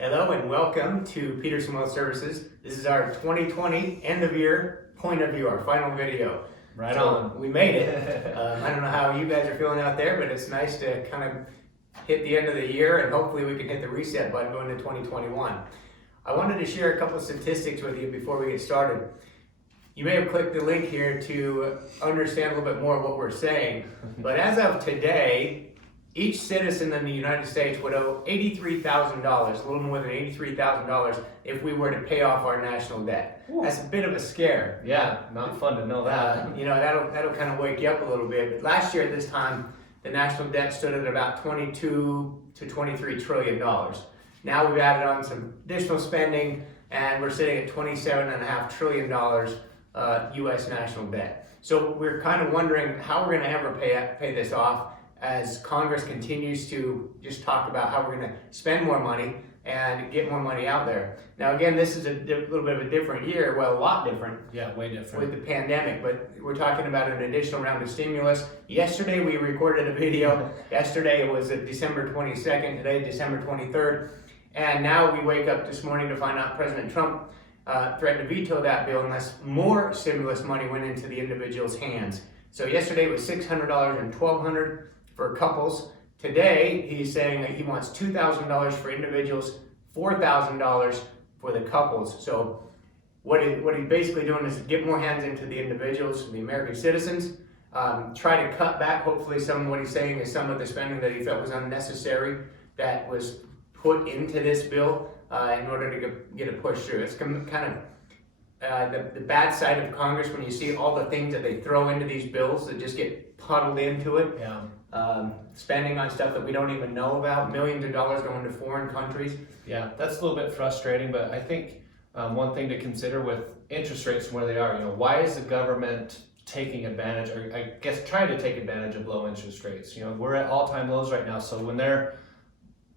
Hello and welcome to Peterson Wealth Services. This is our 2020 end of year point of view, our final video. Right on. We made it. I don't know how you guys are feeling out there, but it's nice to kind of hit the end of the year and hopefully we can hit the reset button going into 2021. I wanted to share a couple of statistics with you before we get started. You may have clicked the link here to understand a little bit more of what we're saying, but as of today, each citizen in the United States would owe $83,000, a little more than $83,000, if we were to pay off our national debt. Ooh. That's a bit of a scare. Yeah, not fun to know that. That'll kind of wake you up a little bit. But last year at this time, the national debt stood at about $22 to $23 trillion. Now we've added on some additional spending, and we're sitting at $27.5 trillion U.S. national debt. So we're kind of wondering how we're going to ever pay this off, as Congress continues to just talk about how we're going to spend more money and get more money out there. Now again, this is a little bit of a different year, well, a lot different. Yeah, way different. With the pandemic, but we're talking about an additional round of stimulus. Yesterday we recorded a video. Yesterday it was December 22nd, today December 23rd. And now we wake up this morning to find out President Trump threatened to veto that bill unless more stimulus money went into the individual's hands. So yesterday it was $600 and $1,200 for couples. Today, he's saying that he wants $2,000 for individuals, $4,000 for the couples. So what he's basically doing is get more hands into the individuals, the American citizens, try to cut back, hopefully some of what he's saying is some of the spending that he felt was unnecessary that was put into this bill in order to get it pushed through. It's kind of the bad side of Congress when you see all the things that they throw into these bills that just get puddled into it. Yeah. Spending on stuff that we don't even know about, millions of dollars going to foreign countries. Yeah, that's a little bit frustrating, but I think one thing to consider with interest rates and where they are, why is the government taking advantage, or I guess trying to take advantage of low interest rates? We're at all-time lows right now, so when they're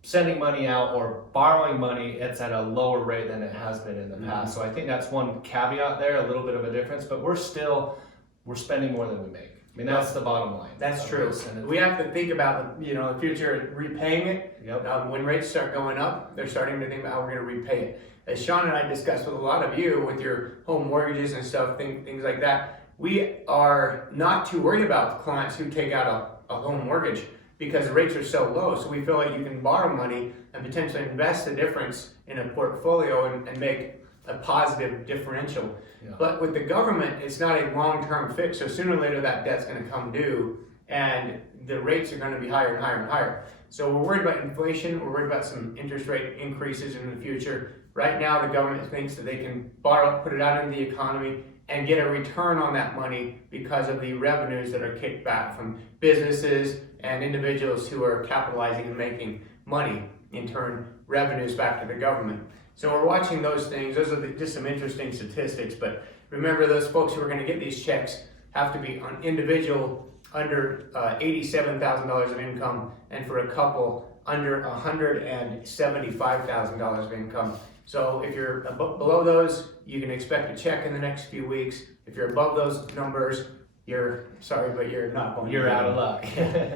sending money out or borrowing money, it's at a lower rate than it has been in the past. So I think that's one caveat there, a little bit of a difference, but we're spending more than we make. I mean, that's the bottom line. That's true. We have to think about the future, repaying it. Yep. When rates start going up, they're starting to think about how we're going to repay it. As Shaun and I discussed with a lot of you with your home mortgages and stuff, things like that, we are not too worried about clients who take out a home mortgage because the rates are so low. So we feel like you can borrow money and potentially invest the difference in a portfolio and make a positive differential. Yeah. But with the government, it's not a long-term fix. So sooner or later that debt's going to come due and the rates are going to be higher and higher and higher. So we're worried about inflation. We're worried about some interest rate increases in the future. Right now, the government thinks that they can borrow, put it out into the economy and get a return on that money because of the revenues that are kicked back from businesses and individuals who are capitalizing and making money, in turn, revenues back to the government. So we're watching those things. Those are just some interesting statistics, but remember those folks who are going to get these checks have to be on individual under $87,000 of income, and for a couple under $175,000 of income. So if you're below those, you can expect a check in the next few weeks. If you're above those numbers, you're sorry, but you're not going. You're out of luck.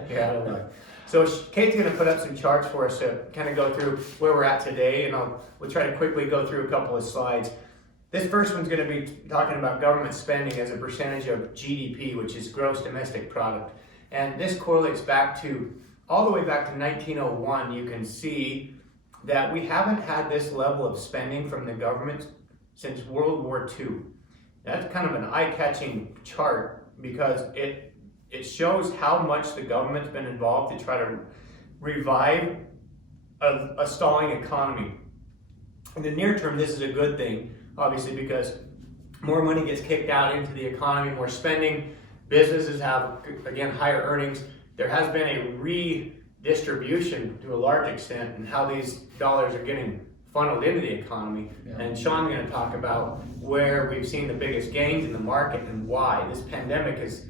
You're out of luck. So Kate's going to put up some charts for us to kind of go through where we're at today, and we'll try to quickly go through a couple of slides. This first one's going to be talking about government spending as a percentage of GDP, which is gross domestic product. And this correlates back to, all the way back to 1901. You can see that we haven't had this level of spending from the government since World War II. That's kind of an eye-catching chart because it shows how much the government's been involved to try to revive a stalling economy. In the near term, this is a good thing, obviously, because more money gets kicked out into the economy, more spending. Businesses have, again, higher earnings. There has been a redistribution to a large extent in how these dollars are getting funneled into the economy. Yeah. And Shaun's going to talk about where we've seen the biggest gains in the market and why. This pandemic has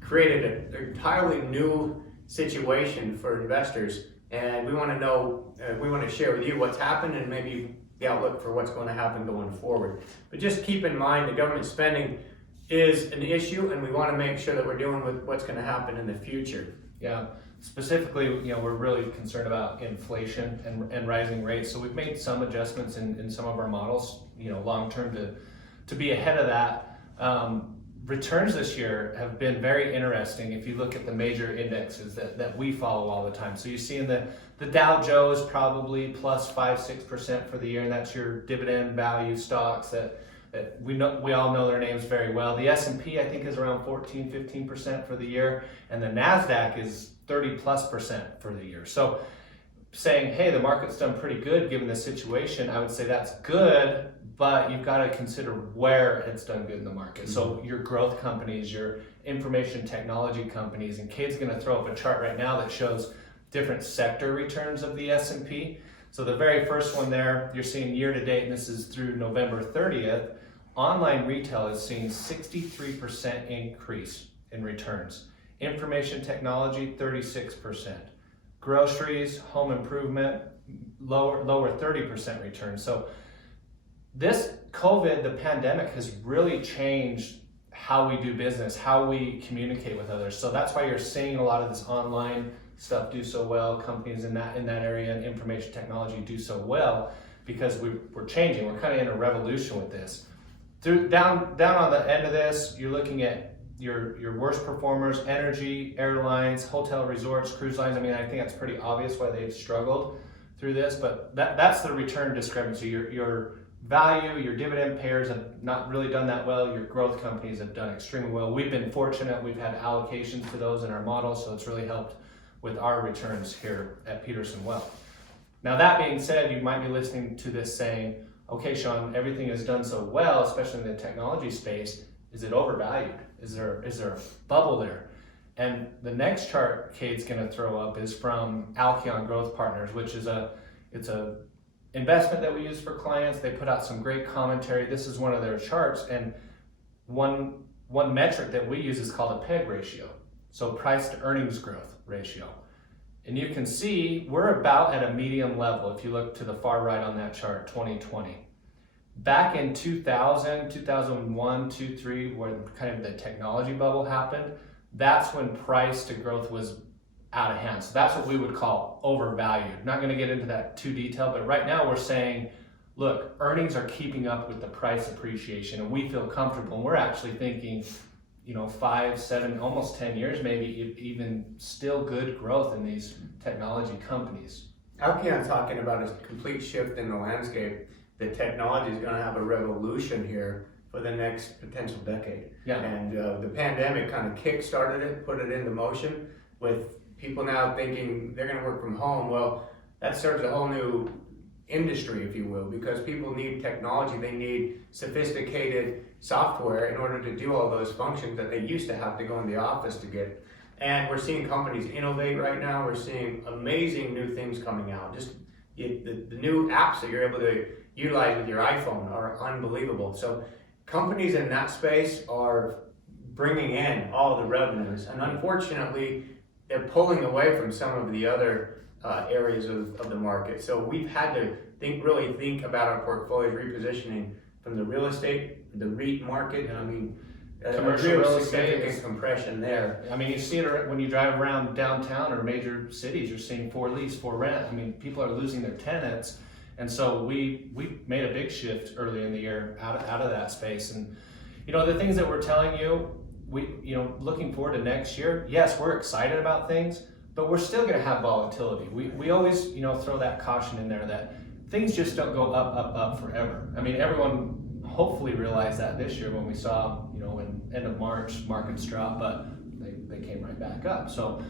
created an entirely new situation for investors, and we want to know, we want to share with you what's happened and maybe the outlook for what's going to happen going forward. But just keep in mind the government spending is an issue, and we want to make sure that we're dealing with what's going to happen in the future. Yeah. specifically, we're really concerned about inflation and rising rates. So we've made some adjustments in some of our models, long term to be ahead of that. Returns this year have been very interesting if you look at the major indexes that we follow all the time. So you see in the Dow Jones probably plus 5-6% for the year, and that's your dividend value stocks that we all know their names very well. The S&P I think is around 14-15% for the year, and the NASDAQ is 30+% for the year. So saying, hey, the market's done pretty good given the situation, I would say that's good, but you've got to consider where it's done good in the market. So your growth companies, your information technology companies, and Kate's going to throw up a chart right now that shows different sector returns of the S&P. So the very first one there, you're seeing year to date, and this is through November 30th, online retail is seeing 63% increase in returns. Information technology, 36%. Groceries, home improvement, lower 30% returns. So this COVID, the pandemic, has really changed how we do business, how we communicate with others. So that's why you're seeing a lot of this online stuff do so well. Companies in that area and information technology do so well because we're changing. We're kind of in a revolution with this. Down on the end of this, you're looking at your worst performers: energy, airlines, hotel resorts, cruise lines. I mean, I think that's pretty obvious why they've struggled through this, but that's the return discrepancy. Your value, your dividend payers have not really done that well. Your growth companies have done extremely well. We've been fortunate. We've had allocations to those in our model, so it's really helped with our returns here at Peterson Wealth. Now, that being said, you might be listening to this saying, okay, Shaun, everything is done so well, especially in the technology space. Is it overvalued? Is there a bubble there? And the next chart Kate's going to throw up is from Alkeon Growth Partners, which is it's a investment that we use for clients. They put out some great commentary. This is one of their charts, and one metric that we use is called a PEG ratio, so price to earnings growth ratio. And you can see we're about at a medium level if you look to the far right on that chart, 2020. Back in 2000, 2001, 2, 3, when kind of the technology bubble happened, that's when price to growth was out of hand. So that's what we would call overvalued. Not going to get into that too detailed, but right now we're saying, look, earnings are keeping up with the price appreciation, and we feel comfortable. And we're actually thinking, 5, 7, almost 10 years, maybe even still good growth in these technology companies. Alkeon's talking about a complete shift in the landscape. The technology is going to have a revolution here for the next potential decade. Yeah. And the pandemic kind of kick-started it, put it into motion with people now thinking they're going to work from home. Well, that serves a whole new industry, if you will, because people need technology. They need sophisticated software in order to do all those functions that they used to have to go in the office to get. And we're seeing companies innovate right now. We're seeing amazing new things coming out. Just the new apps that you're able to utilize with your iPhone are unbelievable. So companies in that space are bringing in all the revenues, and unfortunately, they're pulling away from some of the other areas of the market. So we've had to really think about our portfolios repositioning from the real estate, the REIT market. I mean, Commercial real real significant estate compression there. I mean, you see it when you drive around downtown or major cities. You're seeing for lease, for rent. I mean, people are losing their tenants, and so we made a big shift early in the year out of that space. And the things that we're telling you, looking forward to next year. Yes, we're excited about things, but we're still going to have volatility. We always throw that caution in there that things just don't go up forever. I mean, everyone hopefully realized that this year when we saw in end of March markets drop, but they came right back up. So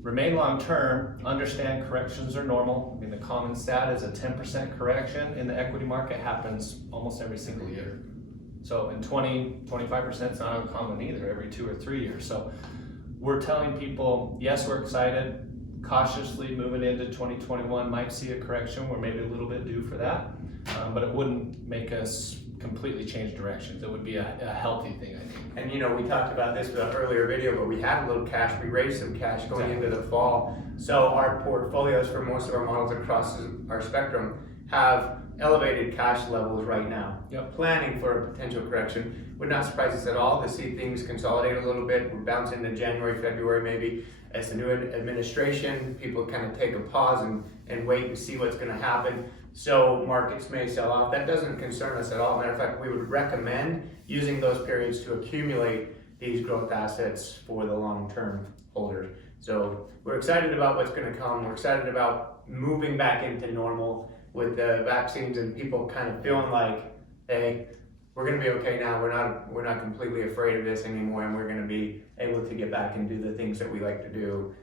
remain long term, understand corrections are normal. I mean, the common stat is a 10% correction in the equity market happens almost every single year. So in 25% is not uncommon either, every 2 or 3 years. So we're telling people, yes, we're excited, cautiously moving into 2021, might see a correction. We're maybe a little bit due for that, but it wouldn't make us completely change directions. It would be a healthy thing, I think. And we talked about this in an earlier video, but we had a little cash. We raised some cash going into the fall. So our portfolios for most of our models across our spectrum have elevated cash levels right now. Yep. Planning for a potential correction. Would not surprise us at all to see things consolidate a little bit. We're bouncing into January, February maybe. as the new administration, people kind of take a pause and wait and see what's going to happen. So markets may sell off. That doesn't concern us at all. Matter of fact, we would recommend using those periods to accumulate these growth assets for the long-term holders. So we're excited about what's going to come. We're excited about moving back into normal with the vaccines and people kind of feeling like, hey, we're going to be okay now. We're not completely afraid of this anymore, and we're going to be able to get back and do the things that we like to do,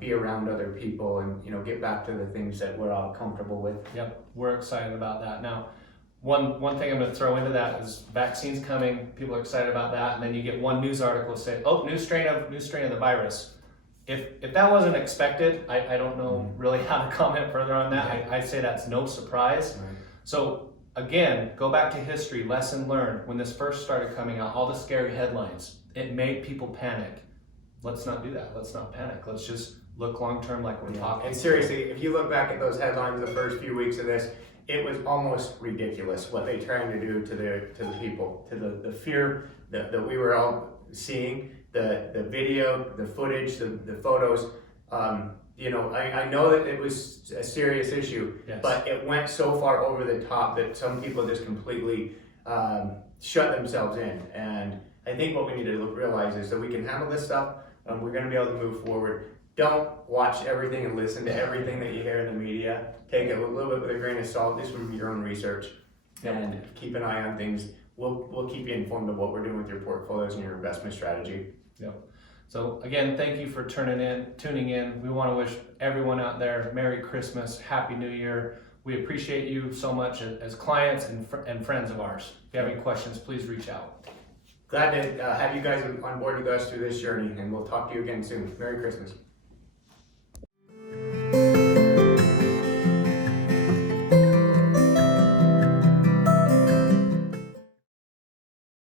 be around other people, and get back to the things that we're all comfortable with. Yep, we're excited about that. Now, one thing I'm going to throw into that is vaccines coming. People are excited about that, and then you get one news article say, "Oh, new strain of the virus." If that wasn't expected, I don't know really how to comment further on that. I say that's no surprise. Right. So again, go back to history, lesson learned. When this first started coming out, all the scary headlines, it made people panic. Let's not do that. Let's not panic. Let's just look long term like we're talking. And seriously, if you look back at those headlines the first few weeks of this, it was almost ridiculous what they trying to do to the people, to the fear that we were all seeing, the video, the footage, the photos. I know that it was a serious issue, Yes. but it went so far over the top that some people just completely shut themselves in. And I think what we need to realize is that we can handle this stuff. We're going to be able to move forward. Don't watch everything and listen to everything that you hear in the media. Take it a little bit with a grain of salt, just from your own research, and keep an eye on things. We'll keep you informed of what we're doing with your portfolios and your investment strategy. Yep. So again, thank you for tuning in. We want to wish everyone out there Merry Christmas, Happy New Year. We appreciate you so much as clients and friends of ours. If you have any questions, please reach out. Glad to have you guys on board with us through this journey, and we'll talk to you again soon. Merry Christmas.